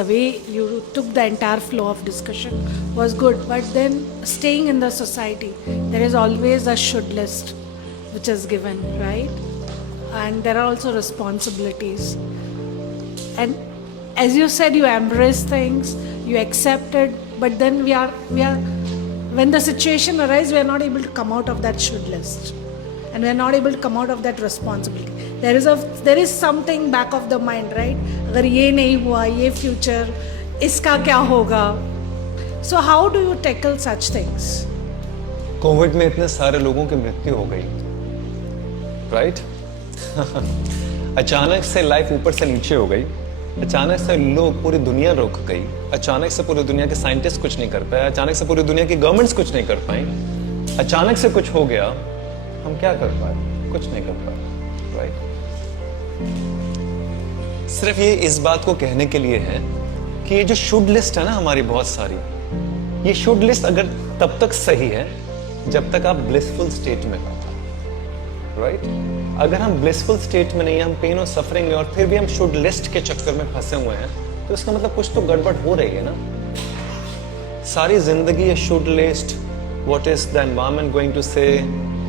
The way you took the entire flow of discussion was good, but then staying in the society, there is always a should list which is given, right? And there are also responsibilities. And as you said, you embrace things, you accept it, but then we are when the situation arises, we are not able to come out of that should list, and we are not able to come out of that responsibility. There is something back of the mind, right? अगर ये नहीं हुआ, ये future, इसका क्या होगा? So how do you tackle such things? Covid में इतने सारे लोगों की मृत्यु हो गई, राइट? अचानक से लाइफ ऊपर से नीचे हो गई, अचानक से लोग पूरी दुनिया रुक गई, अचानक से पूरी दुनिया के साइंटिस्ट कुछ नहीं कर पाए, अचानक से पूरी दुनिया की गवर्नमेंट्स कुछ नहीं कर पाई, अचानक से कुछ हो गया, हम क्या कर पाए? कुछ नहीं कर पाए, राइट? सिर्फ ये इस बात को कहने के लिए है कि ये जो शुड लिस्ट है ना हमारी बहुत सारी, ये शुड लिस्ट अगर तब तक सही है जब तक आप ब्लिसफुल स्टेट में हो, राइट? अगर हम ब्लिसफुल स्टेट में नहीं है, हम पेन और सफरिंग में, और फिर भी हम शुड लिस्ट के चक्कर में फंसे हुए हैं, तो इसका मतलब कुछ तो गड़बड़ हो रही है ना। सारी जिंदगी ये should list, what is the environment going to say,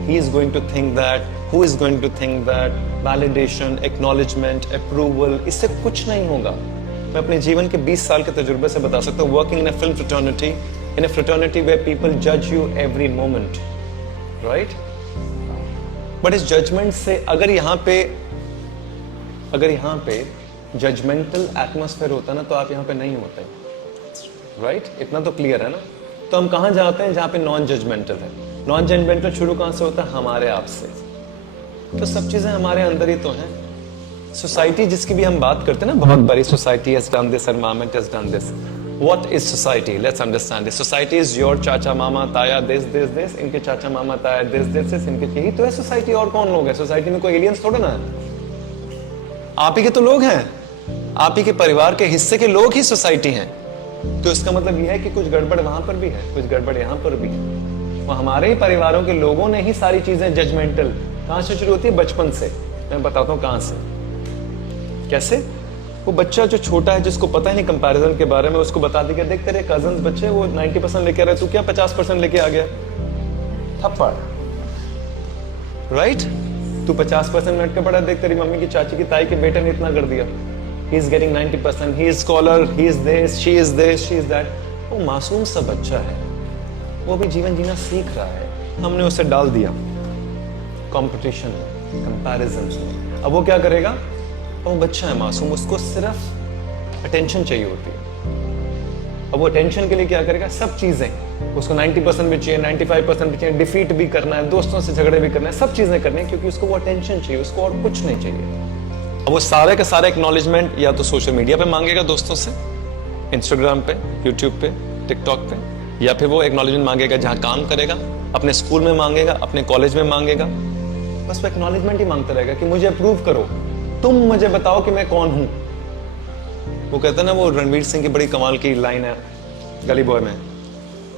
he is going to think that, who is going to think that, validation, acknowledgement, approval, इससे कुछ नहीं होगा। मैं अपने जीवन के 20 साल के तजुर्बे से बता सकता हूँ, working in a film fraternity, in a fraternity where people जज you every moment, right? But इस जजमेंट से अगर यहाँ पे जजमेंटल एटमॉस्फेयर होता ना, तो आप यहाँ पे नहीं होते, राइट? इतना तो क्लियर है ना। तो हम कहाँ जाते हैं? जहाँ पे नॉन जजमेंटल है। नॉन जजमेंटल शुरू कहाँ से होता है? हमारे आप से। तो सब चीजें हमारे अंदर ही तो हैं। सोसाइटी जिसकी भी हम बात करते हैं ना, बहुत बड़ी society has done this, environment has done this. What is society? Let's understand this. Society is your चाचा मामा ताया this, इनके चाचा मामा ताया this, इनके, यही तो है सोसाइटी। और कौन लोग हैं सोसाइटी में? कोई एलियंस थोड़ा ना है, आप ही के तो लोग हैं, आप ही के परिवार के हिस्से के लोग ही सोसाइटी हैं। तो इसका मतलब यह है कि कुछ गड़बड़ वहां पर भी है, कुछ गड़बड़ यहाँ पर भी है। वो हमारे ही परिवारों के लोगों ने ही सारी चीजें जजमेंटल कहां से शुरू होती है? बचपन से। मैं बताता हूँ कहां से, कैसे। वो बच्चा जो छोटा है, जिसको पता ही नहीं कंपैरिजन के बारे में, उसको बता दिया, देख तेरे कजन्स बच्चे वो 90% लेके आ रहे, तू क्या 50% लेके आ गया? थप्पड़, राइट? तू 50% लट के पड़ा, देख तेरी मम्मी की, चाची की, ताई के बेटे ने इतना कर दिया। He is getting 90%, he is scholar, he is this, she is this, she is that. वो मासूम सा बच्चा है, वो भी जीवन जीना सीख रहा है, हमने उसे डाल दिया कंपटीशन में, कंपैरिजन में। अब वो क्या करेगा? वो बच्चा है मासूम, उसको सिर्फ अटेंशन चाहिए होती है। अब वो अटेंशन के लिए क्या करेगा? सब चीजें, उसको 90% भी चाहिए, 95% भी चाहिए, डिफीट भी करना है, दोस्तों से झगड़े भी करना है, सब चीजें करनी है, क्योंकि उसको वो अटेंशन चाहिए, उसको और कुछ नहीं चाहिए। अब वो सारे का सारा एक्नॉलेजमेंट या तो सोशल मीडिया पे मांगेगा, दोस्तों से, इंस्टाग्राम पे, यूट्यूब पे, टिकटॉक पे, या फिर वो एक्नॉलेजमेंट मांगेगा जहां काम करेगा, अपने स्कूल में मांगेगा, अपने कॉलेज में मांगेगा। बस वो एक्नॉलेजमेंट ही मांगता रहेगा कि मुझे अप्रूव करो, तुम मुझे बताओ कि मैं कौन हूं। वो कहता है ना, वो रणवीर सिंह की बड़ी कमाल की लाइन है गली बॉय में,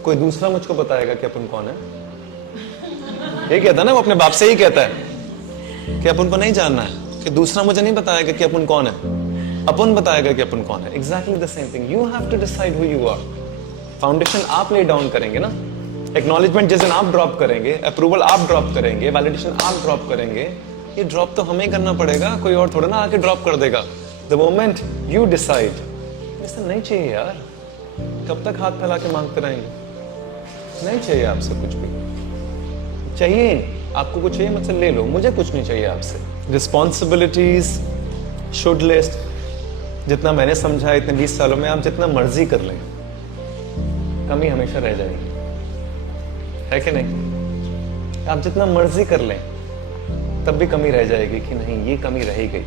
कोई दूसरा मुझको बताएगा कि अपन कौन है। ये कहता है ना, वो अपने बाप से ही कहता है कि अपन को नहीं जानना है, कि दूसरा मुझे नहीं बताएगा कि अपन कौन है, अपन बताएगा कि अपन कौन है। Exactly the same thing, you have to decide who you are. Foundation आप ले डाउन करेंगे ना, एक्नॉलेजमेंट जिस दिन आप ड्रॉप करेंगे, अप्रूवल आप ड्रॉप करेंगे, वैलिडेशन आप ड्रॉप करेंगे, ये ड्रॉप तो हमें करना पड़ेगा, कोई और थोड़ा ना आके ड्रॉप कर देगा। द मोमेंट यू डिसाइड, ऐसा नहीं चाहिए यार, कब तक हाथ फैला के मांगते रहेंगे? नहीं चाहिए आपसे कुछ भी, चाहिए आपको कुछ चाहिए मुझसे ले लो, मुझे कुछ नहीं चाहिए आपसे। रिस्पॉन्सिबिलिटीज, शुड लिस्ट, जितना मैंने समझा इतने 20 सालों में, आप जितना मर्जी कर लें, कमी हमेशा रह जाएगी, है कि नहीं? आप जितना मर्जी कर लें, तब भी कमी रह जाएगी कि नहीं, ये कमी रह गई,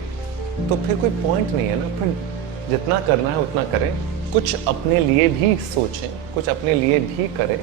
तो फिर कोई पॉइंट नहीं है ना। फिर जितना करना है उतना करें, कुछ अपने लिए भी सोचें, कुछ अपने लिए भी करें,